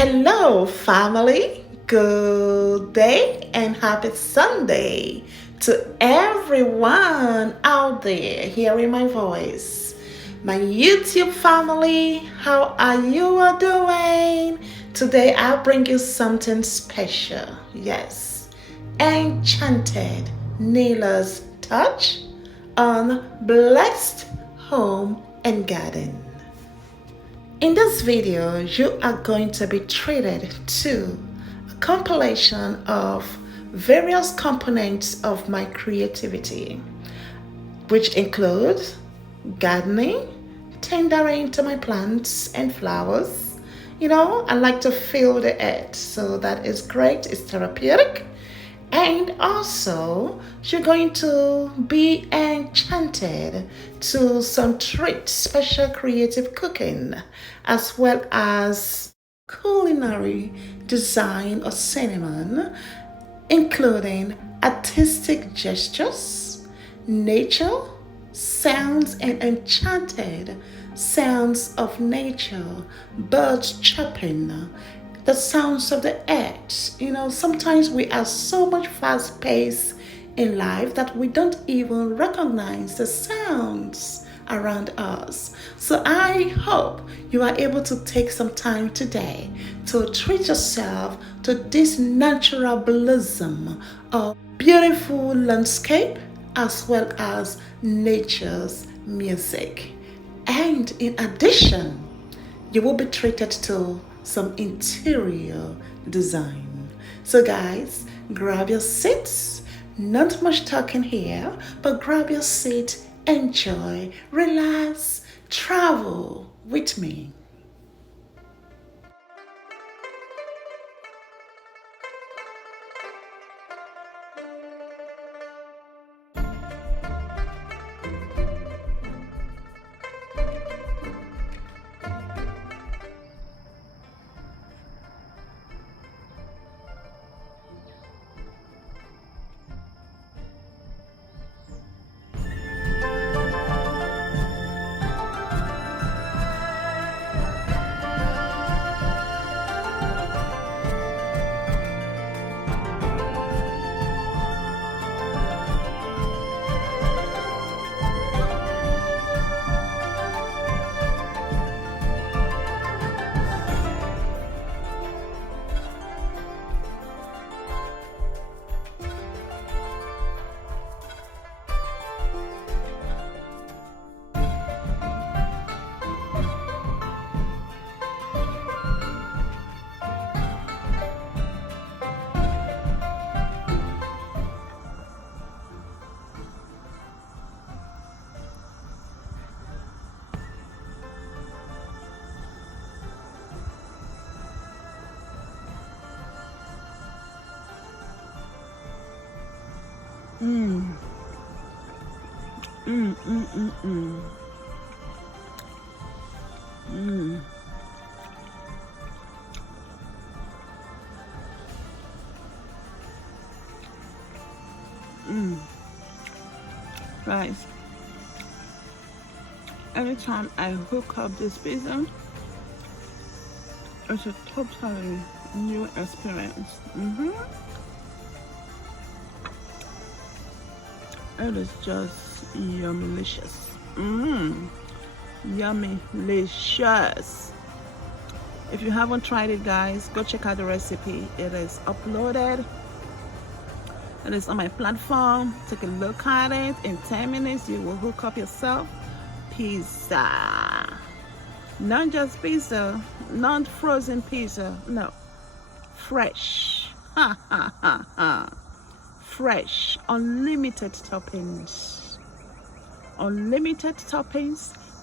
Hello, family. Good day and happy Sunday to everyone out there hearing my voice. My YouTube family, how are you all doing? Today I'll bring you something special. Yes, Enchanted Nilla's touch on Blessed Home and Garden. In this video, you are going to be treated to a compilation of various components of my creativity, which include gardening, tendering to my plants and flowers. I like to feel the earth, so that is great, it's therapeutic. And also, you're going to be enchanted to some treat, special creative cooking, as well as culinary design or cinnamon, including artistic gestures, nature, sounds and enchanted sounds of nature, birds chirping, the sounds of the earth. Sometimes we are so much fast paced in life that we don't even recognize the sounds around us. So I hope you are able to take some time today to treat yourself to this natural blossom of beautiful landscape as well as nature's music. And in addition, you will be treated to some interior design. So guys, grab your seats. Not much talking here, but grab your seat, enjoy, relax, travel with me. Mm. Mm, mm, mm, mm. Mm. Mm. Guys, anytime I hook up this pizza, it's a totally new experience. It is just yummy-licious. Yummy-licious. If you haven't tried it, guys, go check out the recipe. It is uploaded. It is on my platform. Take a look at it. In 10 minutes, you will hook up yourself pizza. Not just pizza, not frozen pizza. No, fresh. Ha ha ha ha. Fresh, unlimited toppings,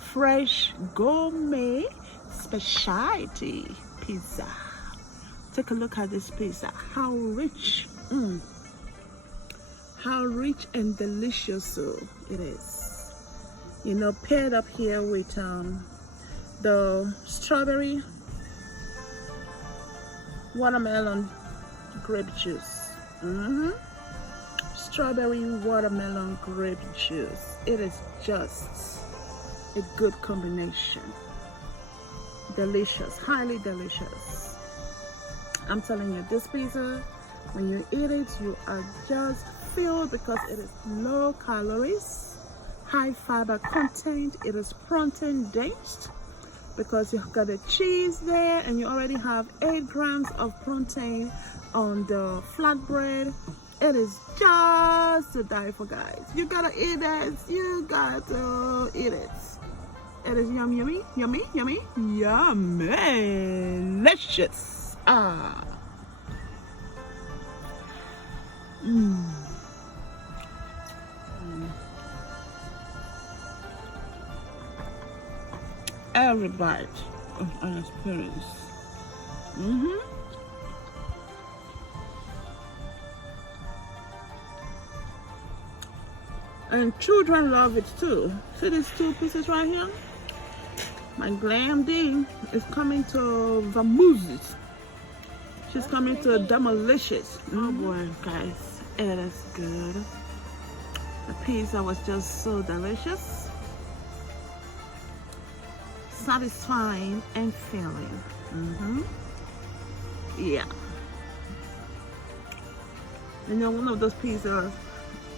fresh gourmet specialty pizza. Take a look at this pizza. How rich and delicious it is. Paired up here with the strawberry watermelon grape juice. Strawberry watermelon grape juice. It is just a good combination. Delicious, highly delicious. I'm telling you, this pizza, when you eat it, you are just filled because it is low calories, high fiber content. It is protein dense because you've got the cheese there, and you already have 8 grams of protein on the flatbread. It is just to die for, guys. You gotta eat it. You gotta eat it. It is yummy, yummy, yummy, yummy, yummy, delicious. Ah. Every bite of an experience. And children love it too. See these 2 pieces right here? My Glam D is coming to Vamooses. She's coming to Demolicious. Oh boy, guys, it is good. The pizza was just so delicious, satisfying, and filling. Yeah. You know, one of those pizzas,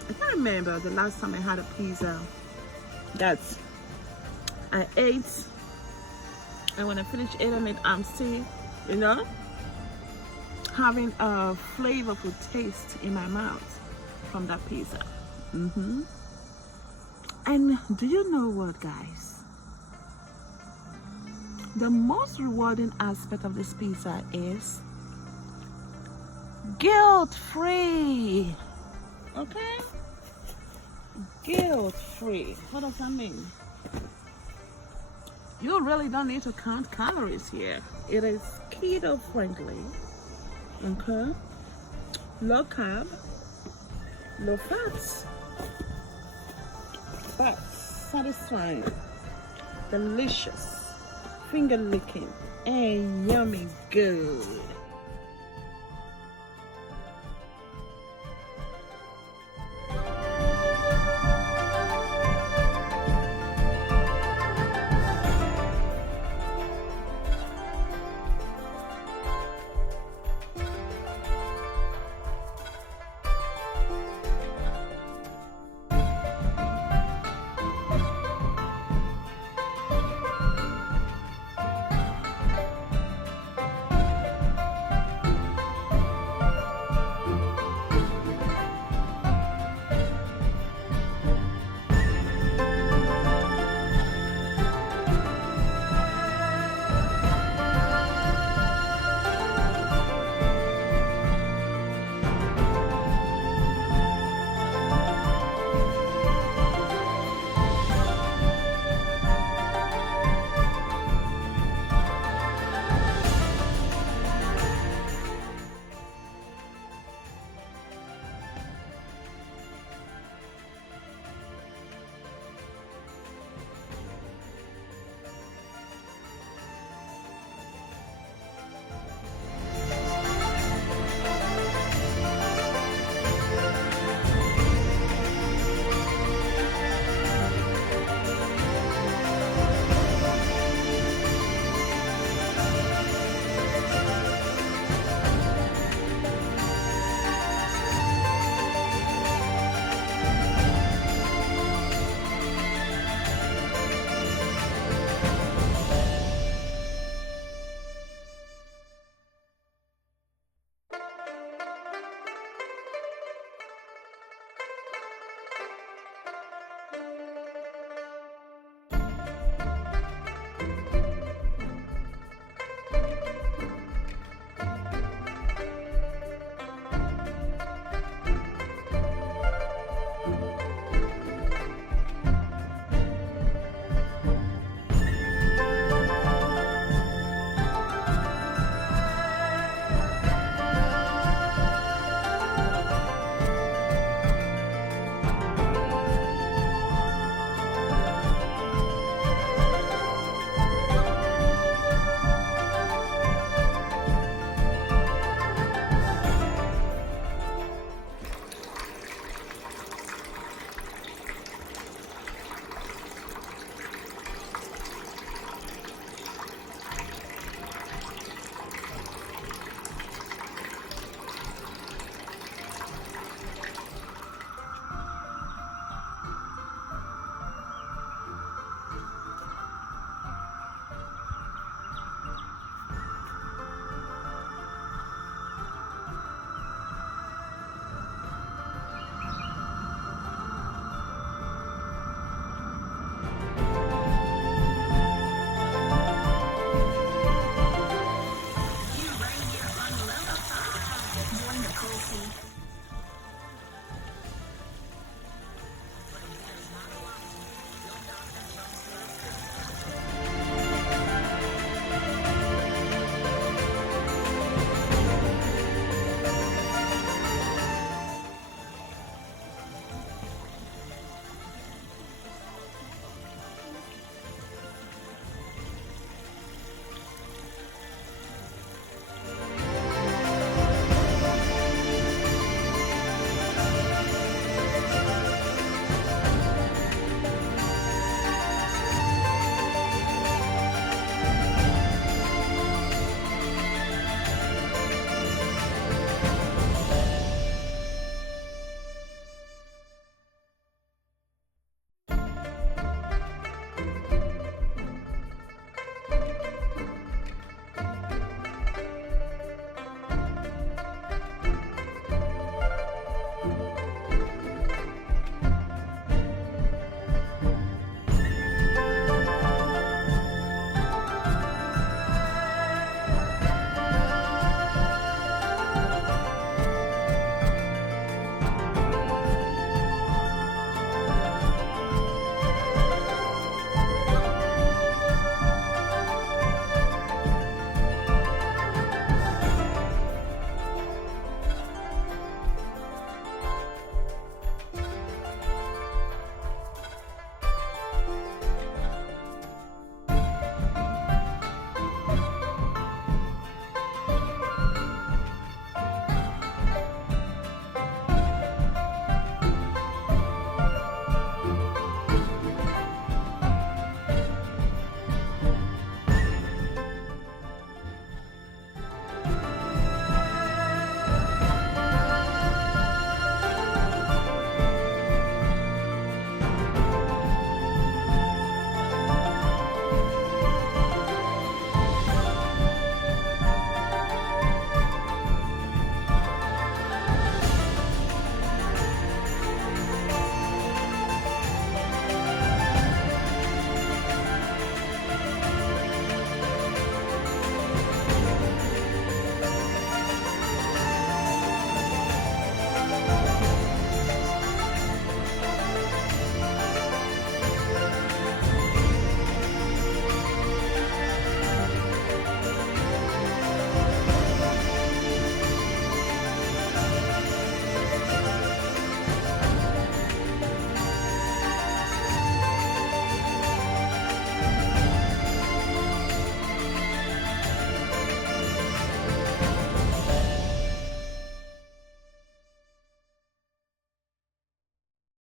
I can't remember the last time I had a pizza that I ate, and when I finished eating it, I'm still, you know, having a flavorful taste in my mouth from that pizza. And do you know what, guys? The most rewarding aspect of this pizza is guilt-free. Okay? Guilt-free. What does that mean? You really don't need to count calories here. It is keto friendly. Okay? Low carb, low fats, but satisfying, delicious, finger licking, and yummy good.